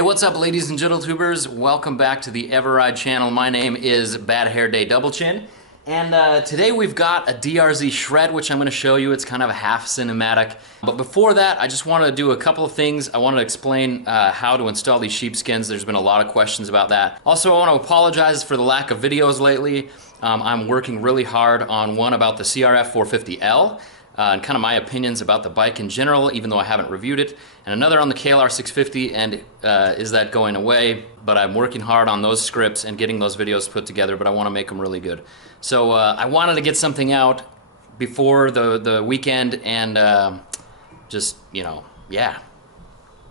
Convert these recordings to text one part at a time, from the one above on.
Hey, what's up, ladies and gentle-tubers? Welcome back to the eveRide channel. My name is Bad Hair Day Double Chin, and today we've got a DRZ shred, which I'm going to show you. It's kind of a half cinematic. But before that, I just want to do a couple of things. I want to explain how to install these sheepskins. There's been a lot of questions about that. Also, I want to apologize for the lack of videos lately. I'm working really hard on one about the CRF 450L. And kind of my opinions about the bike in general, even though I haven't reviewed it, and another on the KLR 650, and is that going away? But I'm working hard on those scripts and getting those videos put together, but I want to make them really good. So I wanted to get something out before the weekend, and just, you know, yeah.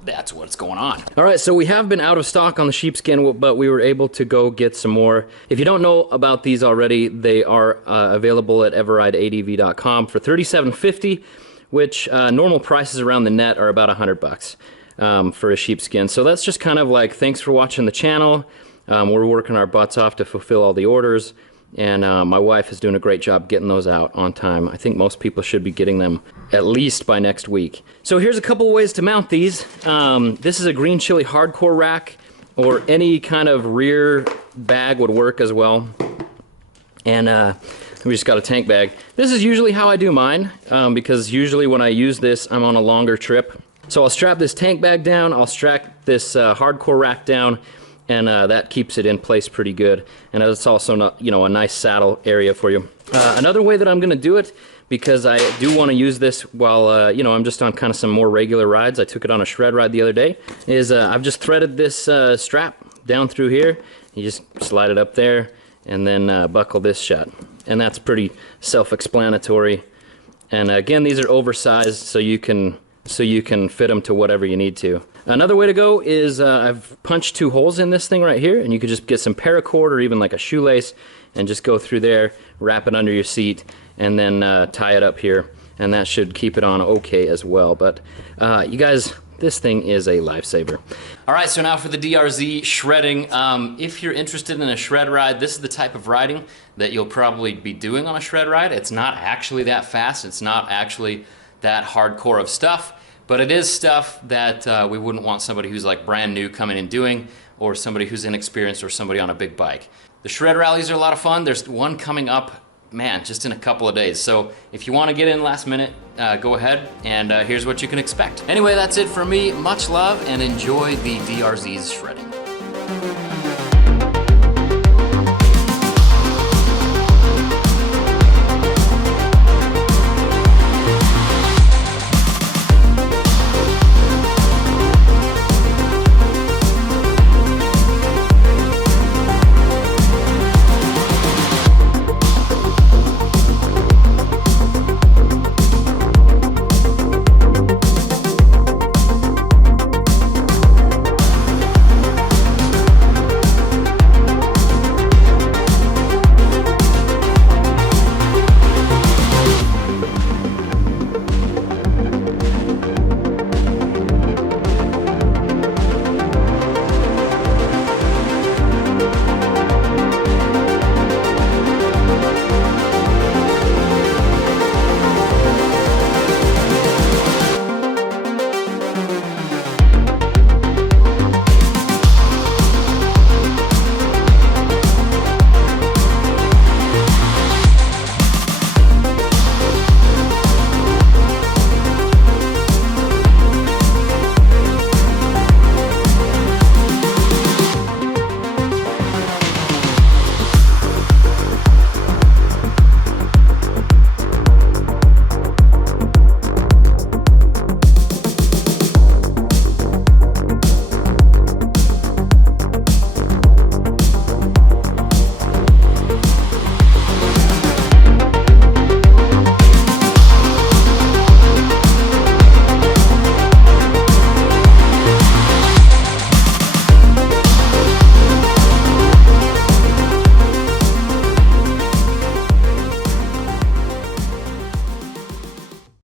That's what's going on. All right, so we have been out of stock on the sheepskin, but we were able to go get some more. If you don't know about these already, they are available at everidedadv.com for $37.50, which normal prices around the net are about $100 for a sheepskin. So that's just kind of like, thanks for watching the channel. We're working our butts off to fulfill all the orders. And my wife is doing a great job getting those out on time. I think most people should be getting them at least by next week. So here's a couple ways to mount these. This is a green chili hardcore rack, or any kind of rear bag would work as well. And we just got a tank bag. This is usually how I do mine, because usually when I use this, I'm on a longer trip. So I'll strap this tank bag down, I'll strap this hardcore rack down, and that keeps it in place pretty good. And it's also not, you know, a nice saddle area for you. Another way that I'm gonna do it, because I do want to use this while, you know, I'm just on kind of some more regular rides. I took it on a shred ride the other day, is I've just threaded this strap down through here. You just slide it up there, and then buckle this shut. And that's pretty self-explanatory. And again, these are oversized, so you can fit them to whatever you need to. Another way to go is I've punched 2 holes in this thing right here, and you could just get some paracord or even like a shoelace and just go through there, wrap it under your seat, and then tie it up here, and that should keep it on okay as well. But you guys, this thing is a lifesaver. All right, so now for the DRZ shredding. If you're interested in a shred ride, this is the type of riding that you'll probably be doing on a shred ride. It's not actually that fast. It's not actually that hardcore of stuff. But it is stuff that we wouldn't want somebody who's like brand new coming and doing, or somebody who's inexperienced, or somebody on a big bike. The shred rallies are a lot of fun. There's one coming up, man, just in a couple of days. So if you want to get in last minute, go ahead, and here's what you can expect. Anyway, that's it for me. Much love, and enjoy the DRZ's shredding.